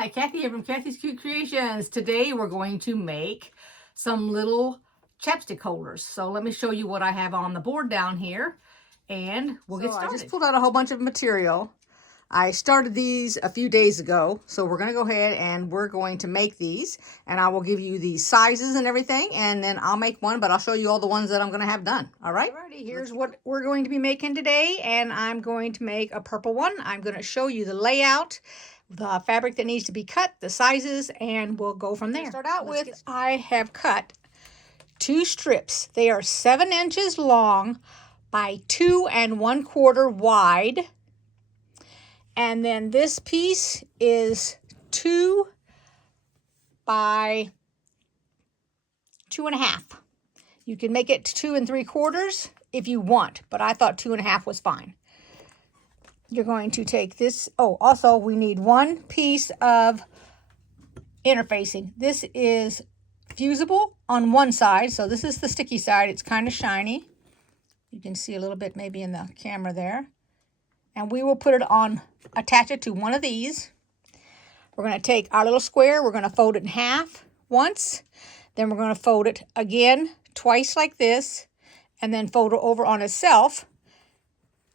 Hi, Kathy here from Kathy's Cute Creations. Today we're going to make some little chapstick holders. So let me show you what I have on the board down here and we'll get started. I just pulled out a whole bunch of material. I started these a few days ago, so we're going to go ahead and we're going to make these, and I will give you the sizes and everything, and then I'll make one, but I'll show you all the ones that I'm going to have done. All right? Alrighty, here's what we're going to be making today, and I'm going to make a purple one. I'm going to show you the layout, the fabric that needs to be cut, the sizes, and we'll go from there. Start out with, I have cut 2 strips. They are 7 inches long by 2 1/4 wide. And then this piece is 2 by 2 1/2. You can make it 2 3/4 if you want, but I thought 2 1/2 was fine. You're going to take this. Oh, also we need 1 piece of interfacing. This is fusible on one side, so this is the sticky side. It's kind of shiny. You can see a little bit maybe in the camera there. And we will put it on, attach it to one of these. We're going to take our little square, we're going to fold it in half once, then we're going to fold it again twice like this, and then fold it over on itself,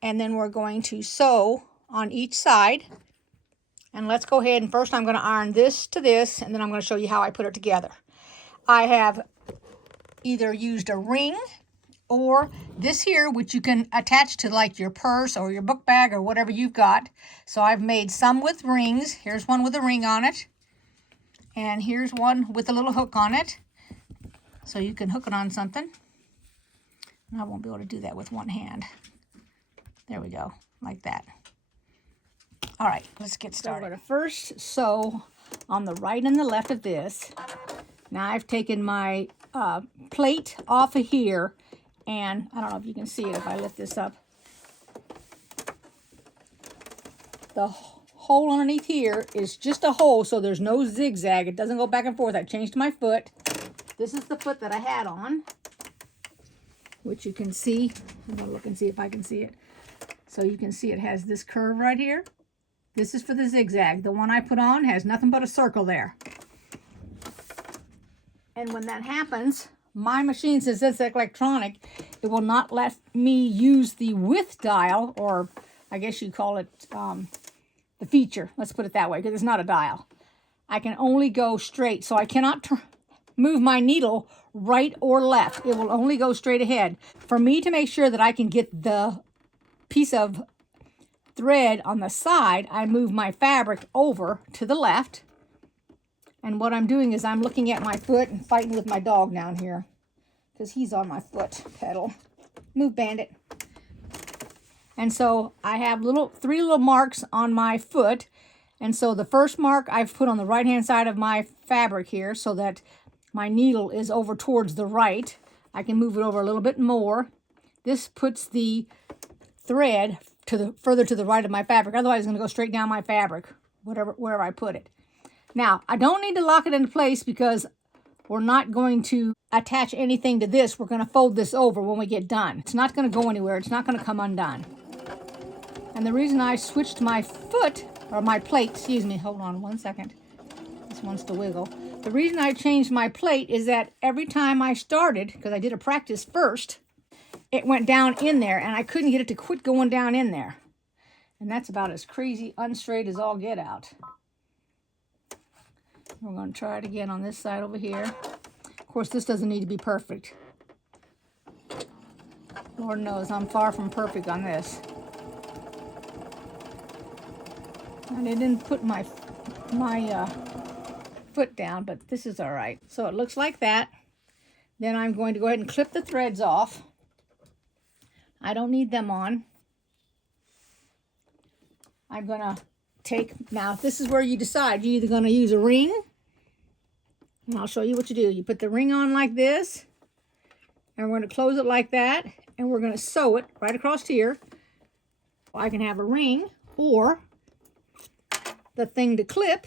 and then we're going to sew on each side. And let's go ahead and first I'm going to iron this to this, and then I'm going to show you how I put it together. I have either used a ring or this here, which you can attach to like your purse or your book bag or whatever you've got. So I've made some with rings. Here's one with a ring on it. And here's one with a little hook on it. So you can hook it on something. And I won't be able to do that with one hand. There we go, like that. All right, let's get started. So we're going to first sew on the right and the left of this. Now I've taken my plate off of here. And I don't know if you can see it if I lift this up. The hole underneath here is just a hole, so there's no zigzag. It doesn't go back and forth. I changed my foot. This is the foot that I had on, which you can see. I'm going to look and see if I can see it. So you can see it has this curve right here. This is for the zigzag. The one I put on has nothing but a circle there. And when that happens, my machine, since it's electronic, it will not let me use the width dial, or I guess you call it the feature. Let's put it that way, because it's not a dial. I can only go straight, so I cannot move my needle right or left. It will only go straight ahead. For me to make sure that I can get the piece of thread on the side, I move my fabric over to the left. And what I'm doing is I'm looking at my foot and fighting with my dog down here because he's on my foot pedal. Move, Bandit. And so I have 3 little marks on my foot. And so the first mark I've put on the right-hand side of my fabric here so that my needle is over towards the right. I can move it over a little bit more. This puts the thread further to the right of my fabric. Otherwise, it's going to go straight down my fabric, wherever I put it. Now, I don't need to lock it into place because we're not going to attach anything to this. We're going to fold this over when we get done. It's not going to go anywhere. It's not going to come undone. And the reason I switched my foot, or my plate, excuse me, hold on one second. This wants to wiggle. The reason I changed my plate is that every time I started, because I did a practice first, it went down in there, and I couldn't get it to quit going down in there. And that's about as crazy unstraight as all get out. We're going to try it again on this side over here. Of course, this doesn't need to be perfect. Lord knows I'm far from perfect on this. And I didn't put my foot down, but this is all right. So it looks like that. Then I'm going to go ahead and clip the threads off. I don't need them on. I'm going to now this is where you decide. You're either going to use a ring, and I'll show you what you do. You put the ring on like this, and we're going to close it like that, and we're going to sew it right across here. I can have a ring or the thing to clip,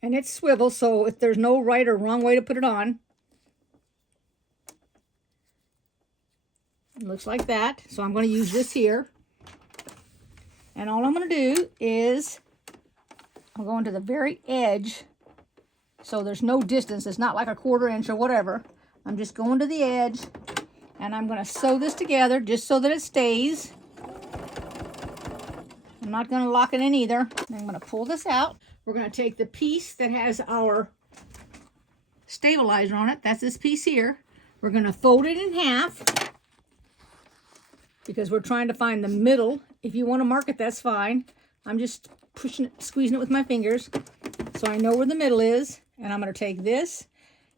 and it's swivel, so if there's no right or wrong way to put it on. It looks like that. So I'm going to use this here. And all I'm going to do is I'm going to the very edge, so there's no distance. It's not like a 1/4 inch or whatever. I'm just going to the edge, and I'm going to sew this together just so that it stays. I'm not going to lock it in either. I'm going to pull this out. We're going to take the piece that has our stabilizer on it. That's this piece here. We're going to fold it in half because we're trying to find the middle. If you want to mark it, that's fine. I'm just pushing it, squeezing it with my fingers so I know where the middle is. And I'm going to take this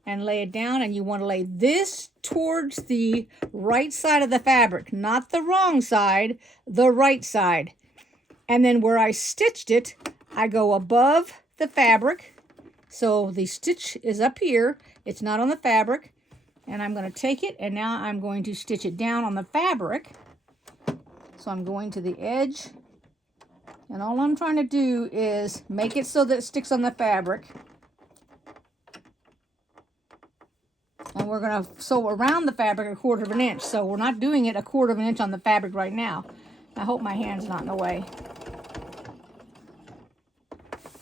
and lay it down, and you want to lay this towards the right side of the fabric, not the wrong side, the right side. And then where I stitched it, I go above the fabric. So the stitch is up here. It's not on the fabric. And I'm going to take it, and now I'm going to stitch it down on the fabric. So I'm going to the edge. And all I'm trying to do is make it so that it sticks on the fabric. And we're going to sew around the fabric 1/4 inch. So we're not doing it 1/4 inch on the fabric right now. I hope my hand's not in the way.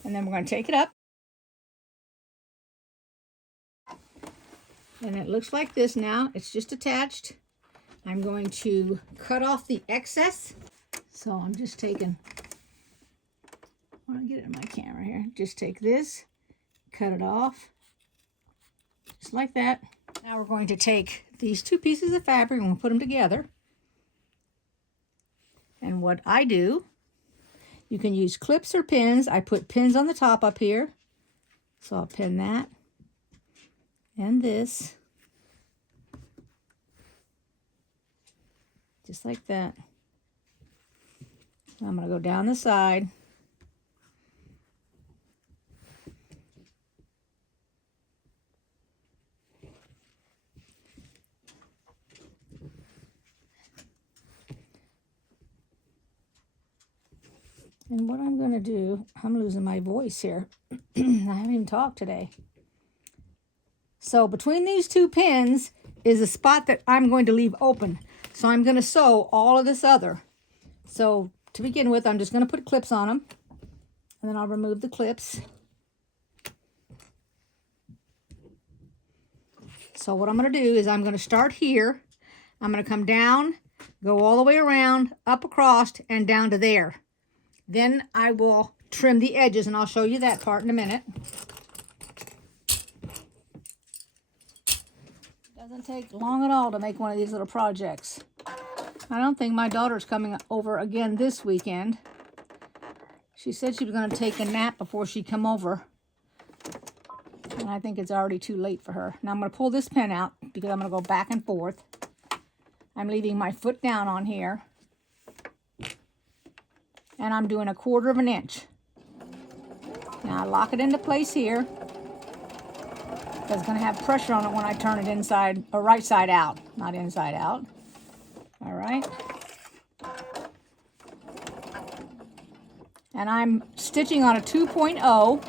And then we're going to take it up. And it looks like this now. It's just attached. I'm going to cut off the excess. So I'm just taking, I want to get it in my camera here. Just take this, cut it off, just like that. Now we're going to take these 2 pieces of fabric and we'll put them together. And what I do, you can use clips or pins. I put pins on the top up here. So I'll pin that and this. Just like that. I'm going to go down the side. And what I'm going to do, I'm losing my voice here. I haven't even talked today. So between these 2 pins is a spot that I'm going to leave open. So I'm going to sew all of this other. So to begin with, I'm just going to put clips on them. And then I'll remove the clips. So what I'm going to do is I'm going to start here. I'm going to come down, go all the way around, up across, and down to there. Then I will trim the edges, and I'll show you that part in a minute. Doesn't take long at all to make one of these little projects. I don't think my daughter's coming over again this weekend. She said she was going to take a nap before she come over. And I think it's already too late for her. Now I'm going to pull this pin out because I'm going to go back and forth. I'm leaving my foot down on here. And I'm doing 1/4 inch. Now I lock it into place here. It's going to have pressure on it when I turn it inside or right side out, not inside out. All right. And I'm stitching on a 2.0.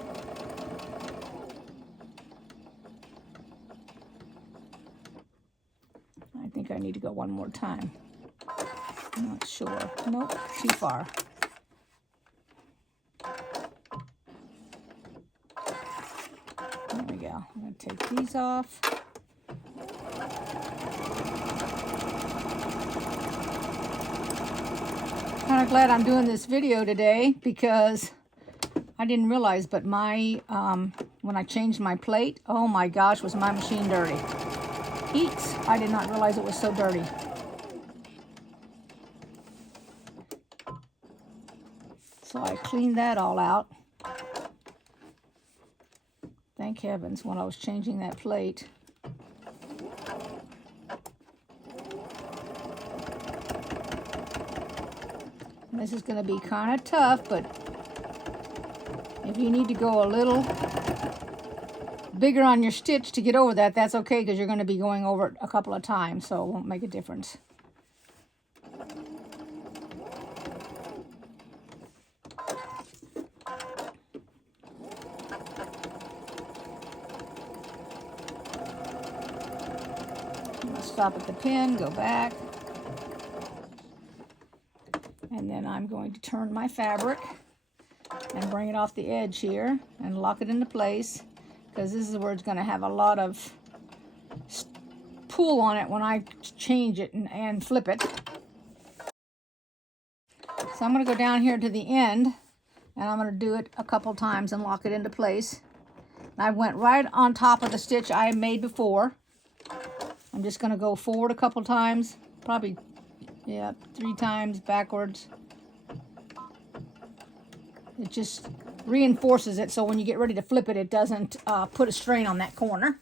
I think I need to go one more time. I'm not sure. Nope, too far. There we go. I'm going to take these off. Kind of glad I'm doing this video today because I didn't realize, but my when I changed my plate, oh my gosh, was my machine dirty. Eeks, I did not realize it was so dirty. So I cleaned that all out. Thank heavens when I was changing that plate. And this is going to be kind of tough, but if you need to go a little bigger on your stitch to get over that, that's okay because you're going to be going over it a couple of times, so it won't make a difference. Stop at the pin, go back, and then I'm going to turn my fabric and bring it off the edge here and lock it into place, because this is where it's going to have a lot of pull on it when I change it and flip it. So I'm going to go down here to the end, and I'm going to do it a couple times and lock it into place. And I went right on top of the stitch I made before. I'm just going to go forward a couple times, probably, yeah, 3 times backwards. It just reinforces it, so when you get ready to flip it, it doesn't put a strain on that corner.